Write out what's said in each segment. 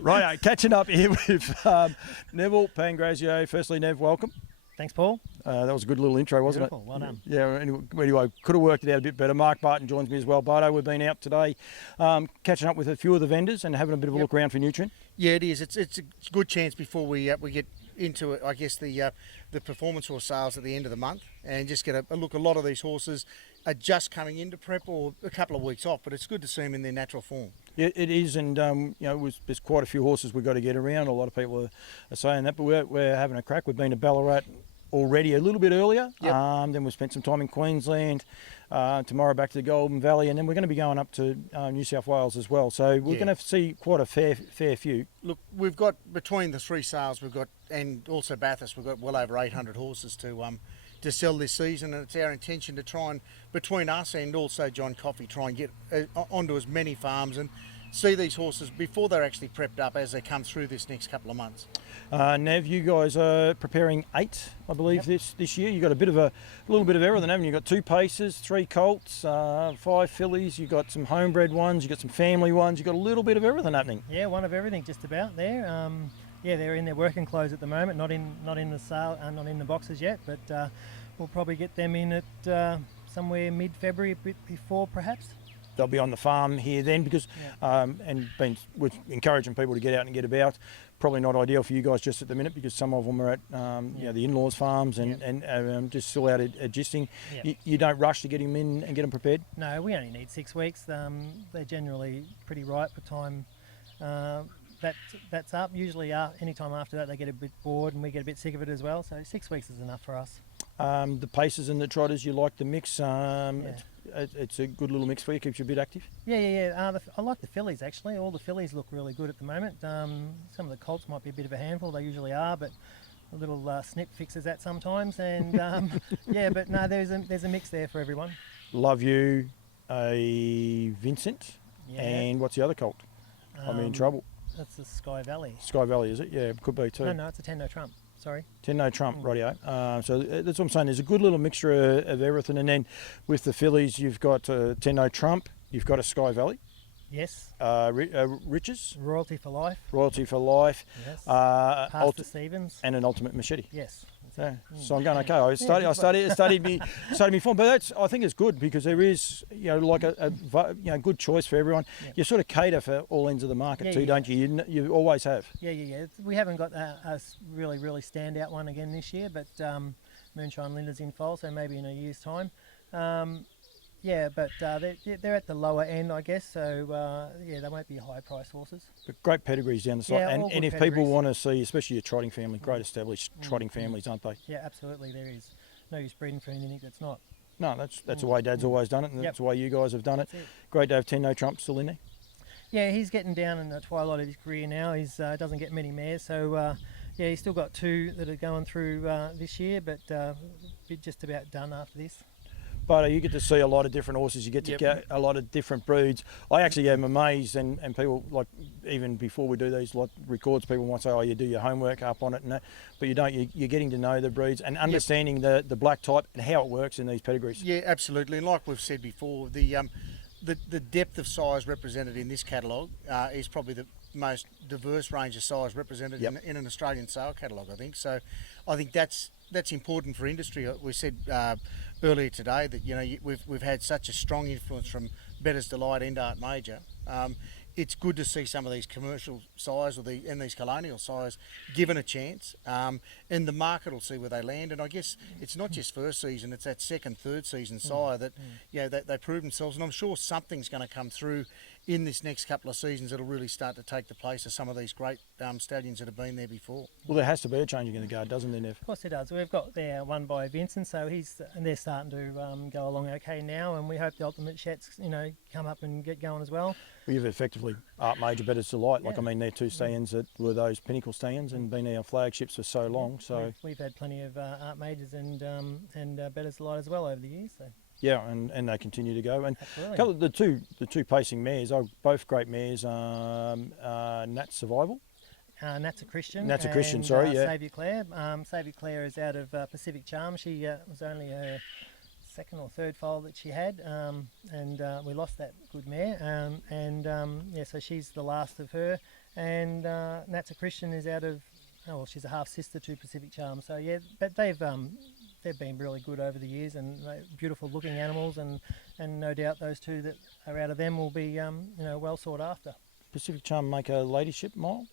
Right, catching up here with Neville Pangrazio. Firstly, Nev, welcome. Thanks, Paul. That was a good little intro, wasn't Beautiful. it? Well done. Yeah, anyway, could have worked it out a bit better. Mark Barton joins me as well. Barto, we've been out today catching up with a few of the vendors and having a bit of a look around for Nutrien. Yeah, it is. It's a good chance before we get into it, I guess, the performance horse sales at the end of the month, and just get a look. A lot of these horses are just coming into prep or a couple of weeks off, but it's good to see them in their natural form. Yeah, it is, and there's quite a few horses we've got to get around. A lot of people are saying that, but we're having a crack. We've been to Ballarat already a little bit earlier. Yep. Then we've spent some time in Queensland. Tomorrow back to the Golden Valley, and then we're going to be going up to New South Wales as well. So we're going to see quite a fair few. Look, we've got between the three sales and also Bathurst, we've got well over 800 horses to sell this season, and it's our intention to try and, between us and also John Coffey, try and get onto as many farms and see these horses before they're actually prepped up as they come through this next couple of months. Nev, you guys are preparing 8, I believe, this year. You've got a little bit of everything, haven't you? You've got 2 Pacers, 3 Colts, 5 fillies, you've got some homebred ones, you've got some family ones, you've got a little bit of everything happening. Yeah, one of everything just about there. They're in their working clothes at the moment, not in the sale, not in the boxes yet, but we'll probably get them in at somewhere mid-February, a bit before perhaps. They'll be on the farm here then because, we're encouraging people to get out and get about. Probably not ideal for you guys just at the minute because some of them are at the in-laws farms and just still out adjusting. Yep. You don't rush to get them in and get them prepared? No, we only need 6 weeks. They're generally pretty ripe for time. That's up. Usually any time after that they get a bit bored and we get a bit sick of it as well. So 6 weeks is enough for us. The Pacers and the Trotters, you like the mix? It's a good little mix for you, keeps you a bit active? Yeah. I like the fillies actually. All the fillies look really good at the moment. Some of the Colts might be a bit of a handful, they usually are, but a little snip fixes that sometimes. And but no, there's a mix there for everyone. Love You, a Vincent, and what's the other Colt? I'm in trouble. That's the Sky Valley. Sky Valley, is it? Yeah, could be too. No, it's a 10 No Trump. Sorry. 10 No Trump, rightio. So that's what I'm saying. There's a good little mixture of everything. And then with the fillies, you've got 10 No Trump, you've got a Sky Valley. Yes. Riches. Royalty for Life. Royalty for Life. Yes. Pastor Stevens. And an Ultimate Machete. Yes. Yeah. So I'm going okay. I studied me form, but I think it's good because there is like a good choice for everyone. Yep. You sort of cater for all ends of the market too, don't you? You always have. Yeah. We haven't got a really standout one again this year, but Moonshine Linda's in foal, so maybe in a year's time. But they're at the lower end, I guess. So they won't be high price horses. But great pedigrees down the side, and if people want to see, especially a trotting family, great established trotting families, aren't they? Yeah, absolutely. There is no use breeding for anything that's not. No, that's the way Dad's always done it, and that's the way you guys have done it. Great to have 10 No Trump still in there. Yeah, he's getting down in the twilight of his career now. He doesn't get many mares, so he's still got 2 that are going through this year, but just about done after this. But you get to see a lot of different horses. You get to get a lot of different breeds. I actually am amazed, and people, like, even before we do these records, people might say, oh, you do your homework up on it and that, but you don't. You're getting to know the breeds and understanding the black type and how it works in these pedigrees. Yeah, absolutely. And like we've said before, the depth of size represented in this catalogue is probably the most diverse range of size represented in an Australian sale catalogue, I think. So I think that's important for industry. We said earlier today that we've had such a strong influence from Bettor's Delight, Endart Major. It's good to see some of these commercial size and these colonial size given a chance, and the market will see where they land. And I guess it's not just first season; it's that second, third season sire that they prove themselves. And I'm sure something's going to come through in this next couple of seasons that'll really start to take the place of some of these great stallions that have been there before. Well, there has to be a changing in the guard, doesn't there, Nev? Of course it does. We've got there one by Vincent, so they're starting to go along okay now, and we hope the Ultimate Shets, come up and get going as well. We've effectively Art Major, Bettor's Delight. They're 2 stallions that were those pinnacle stallions and been our flagships for so long. So we've had plenty of Art Majors and Bettor's Delight as well over the years. So. Yeah, and they continue to go. And the two pacing mares are both great mares. Nat Survival. Nat's a Christian. Nat's a Christian, sorry, Saviour Claire. Saviour Claire is out of Pacific Charm. She was only her second or third foal that she had, and we lost that good mare. So she's the last of her. and Nat's a Christian is out of, oh, well, she's a half sister to Pacific Charm. So yeah, but they've been really good over the years, and beautiful looking animals, and no doubt those two that are out of them will be well sought after. Pacific Charm make a ladyship mile?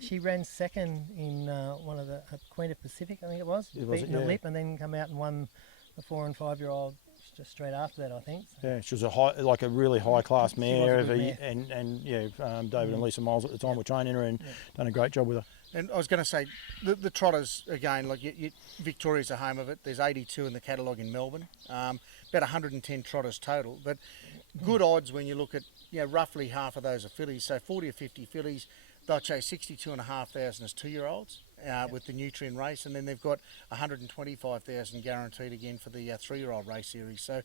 She ran second in one of the Queen of Pacific, I think it was. Beaten the lip, and then come out and won the 4 and 5 year old just straight after that, I think. So. Yeah, she was a really high class mare, mare. and David and Lisa Miles at the time were training her and done a great job with her. And I was going to say, the trotters, again, like Victoria's the home of it. There's 82 in the catalogue in Melbourne, about 110 trotters total. But good odds when you look at, roughly half of those are fillies. So 40 or 50 fillies, they'll chase 62,500 as 2-year-olds with the Nutrien race. And then they've got 125,000 guaranteed again for the 3-year-old race series. So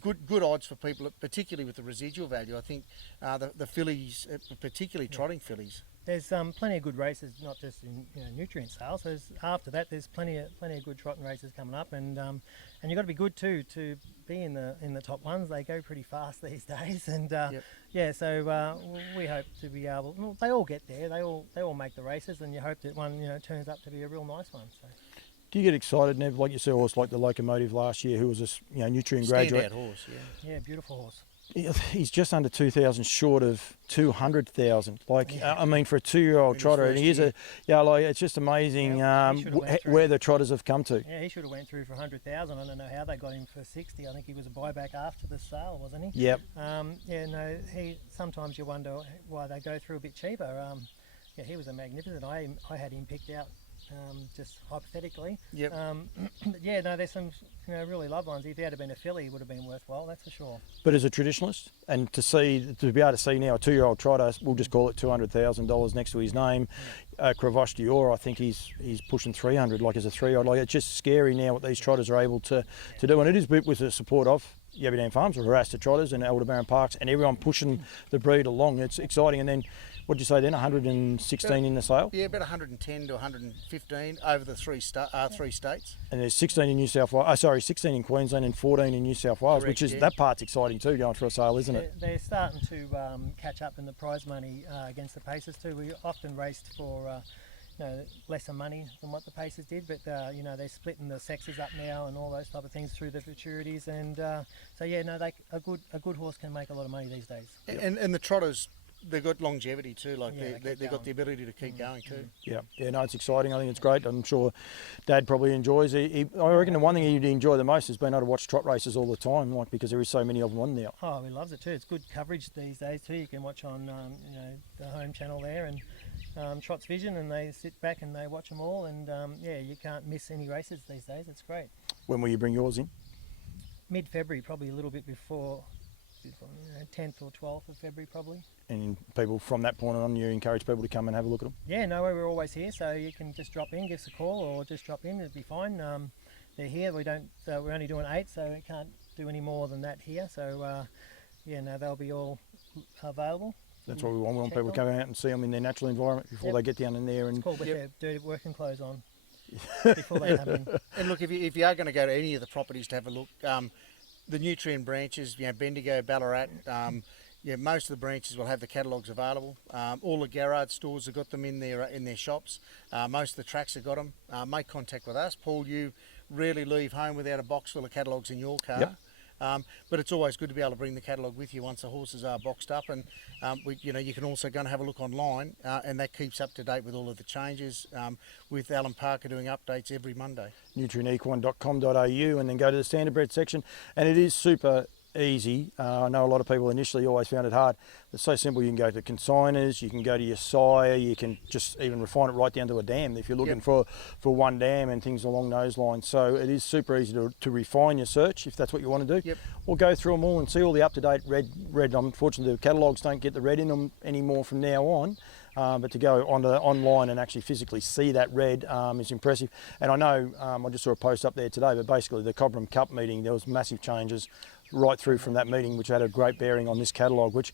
good odds for people, particularly with the residual value. I think the fillies, particularly trotting fillies. There's plenty of good races, not just in nutrient sales. So after that, there's plenty of good trotting races coming up, and you've got to be good too to be in the top ones. They go pretty fast these days, and so we hope to be able. Well, they all get there. They all make the races, and you hope that one turns up to be a real nice one. So. Do you get excited, Nev, like you see a horse like the Locomotive last year, who was a Nutrien graduate? Standout horse, yeah, beautiful horse. He's just under 2,000 short of 200,000. I mean, for a 2-year-old trotter, and he is it's just amazing where the trotters have come to. Yeah, he should have went through for 100,000. I don't know how they got him for 60. I think he was a buyback after the sale, wasn't he? Yep. Sometimes you wonder why they go through a bit cheaper. He was a magnificent. I had him picked out. Just hypothetically. Yep. There's some really loved ones. If he had been a filly, he would have been worthwhile, that's for sure. But as a traditionalist, and to be able to see now a 2-year-old trotter, we'll just call it $200,000 next to his name. Cravache Dior, I think he's pushing 300, like as a 3-year-old. Like, it's just scary now what these trotters are able to do, and it is with the support of Yabby Farms, or Harasta Trotters and Aldebaran Parks, and everyone pushing the breed along. It's exciting. And then, what'd you say then, 116 in the sale? Yeah, about 110 to 115 over the three states. And there's 16 in New South Wales. 16 in Queensland and 14 in New South Wales. Correct, which is that part's exciting too, going for a sale, isn't it? They're starting to catch up in the prize money against the Pacers too. We often raced for lesser money than what the Pacers did, but they're splitting the sexes up now and all those type of things through the futurities, and a good horse can make a lot of money these days. And the trotters, they've got longevity too. They've got the ability to keep going too. Yeah, it's exciting. I think it's great. I'm sure Dad probably enjoys it. I reckon the one thing he'd enjoy the most is being able to watch trot races all the time, because there is so many of them on now. Oh, he loves it too. It's good coverage these days too. You can watch on the home channel there, and Trots Vision, and they sit back and they watch them all, and you can't miss any races these days. It's great. When will you bring yours in? Mid-February, probably a little bit before 10th or 12th of February probably. And people from that point on, you encourage people to come and have a look at them? Yeah, no, we're always here, so you can just drop in, give us a call, or just drop in, it'll be fine. They're here, we're only doing 8, so we can't do any more than that here, so they'll be all available. That's what we want. We want people to come out and see them in their natural environment before they get down in there. And it's called with their dirty working clothes on before they come in. And look, if you are going to go to any of the properties to have a look, the Nutrien branches, Bendigo, Ballarat, most of the branches will have the catalogues available. All the Garrard stores have got them in their shops. Most of the tracks have got them. Make contact with us. Paul, you rarely leave home without a box full of catalogues in your car. Yep. But it's always good to be able to bring the catalogue with you once the horses are boxed up, and you can also go and have a look online, and that keeps up to date with all of the changes, with Alan Parker doing updates every Monday. nutrienequine.com.au, and then go to the Standardbred section, and it is super easy. I know a lot of people initially always found it hard. It's so simple. You can go to consigners, you can go to your sire, you can just even refine it right down to a dam if you're looking for one dam and things along those lines. So it is super easy to refine your search if that's what you want to do. Yep. Or go through them all and see all the up-to-date red. Unfortunately, the catalogues don't get the red in them anymore from now on. But to go online and actually physically see that red is impressive. And I know, I just saw a post up there today, but basically the Cobram Cup meeting, there was massive changes right through from that meeting, which had a great bearing on this catalogue, which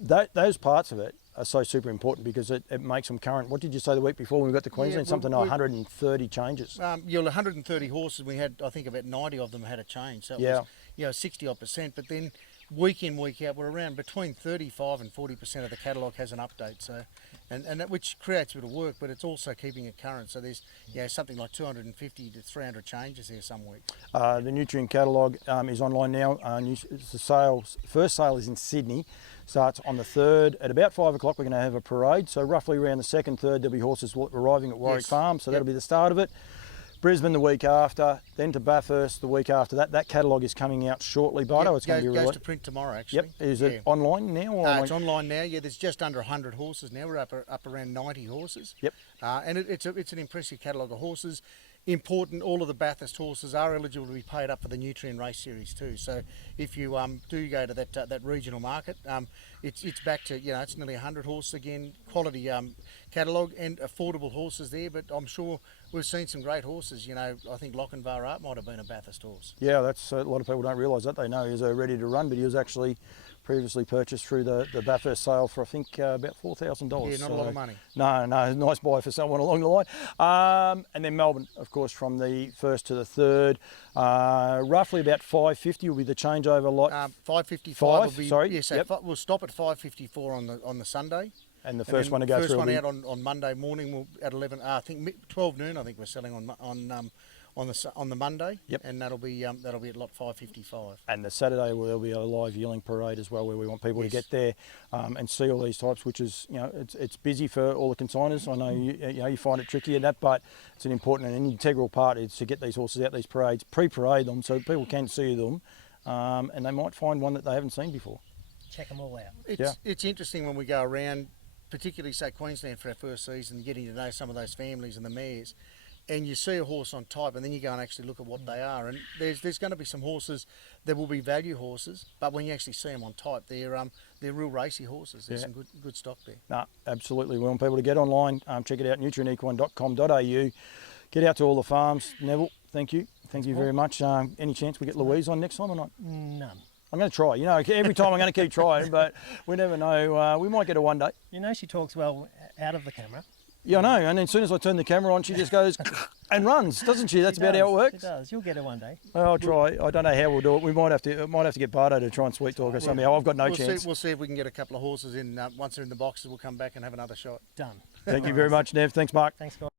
those parts of it are so super important because it makes them current. What did you say the week before when we got to Queensland? Something like 130 changes. 130 horses, we had, I think about 90 of them had a change. So it was 60 odd %. But then week in, week out, we're around between 35 and 40% of the catalogue has an update. So, and that, which creates a bit of work, but it's also keeping it current. So there's something like 250 to 300 changes here some weeks. The Nutrien catalogue is online now. The first sale is in Sydney. Starts on the 3rd at about 5 o'clock. We're going to have a parade. So roughly around the 2nd, 3rd, there'll be horses arriving at Warwick Farm. So that'll be the start of it. Brisbane the week after, then to Bathurst the week after that. That catalogue is coming out shortly, Barto. It's going to be goes to print tomorrow, actually. Yep. Is it online now? Or it's online now. Yeah, there's just under 100 horses now. We're up around 90 horses. Yep. And it's an impressive catalogue of horses. Important, all of the Bathurst horses are eligible to be paid up for the Nutrien Race Series too. So if you do go to that regional market, it's back to, it's nearly 100 horses again, quality catalogue and affordable horses there. But I'm sure we've seen some great horses. I think Lochinvar Art might have been a Bathurst horse. Yeah, that's a lot of people don't realise that. They know he's ready to run, but he was actually previously purchased through the Bathurst sale for I think about $4,000. Yeah, not a lot of money. No, nice buy for someone along the line. And then Melbourne, of course, from the 1st to the 3rd, roughly about 550 will be the changeover lot. 555 will be. Sorry. Yeah, so we'll stop at 554 on the Sunday. And the first one to go through. First one out on Monday morning at 11. I think 12 noon. I think we're selling on the Monday. Yep. And that'll be at lot 555. And the Saturday there'll be a live yearling parade as well, where we want people to get there and see all these types, which is it's busy for all the consigners. I know you find it tricky and that, but it's an important and an integral part is to get these horses out these parades, pre-parade them so people can see them, and they might find one that they haven't seen before. Check them all out. It's interesting when we go around, particularly say Queensland for our first season, getting to know some of those families and the mares, and you see a horse on type, and then you go and actually look at what they are. And there's going to be some horses that will be value horses, but when you actually see them on type, they're real racy horses. There's some good stock there. No, absolutely. We want people to get online, check it out, nutrienequine.com.au. Get out to all the farms. Neville, thank you. Thank you very much. Any chance we get Louise on next time or not? None. I'm going to try. Every time I'm going to keep trying, but we never know. We might get her one day. She talks well out of the camera. Yeah, I know. And then as soon as I turn the camera on, she just goes and runs, doesn't she? That's about how it works. She does. You'll get her one day. Well, I'll try. I don't know how we'll do it. We might have to get Barto to try and sweet talk her somehow. I've got no chance. We'll see if we can get a couple of horses in. Once they're in the boxes, we'll come back and have another shot. Done. Thank you very much, Nev. Thanks, Mark. Thanks, guys.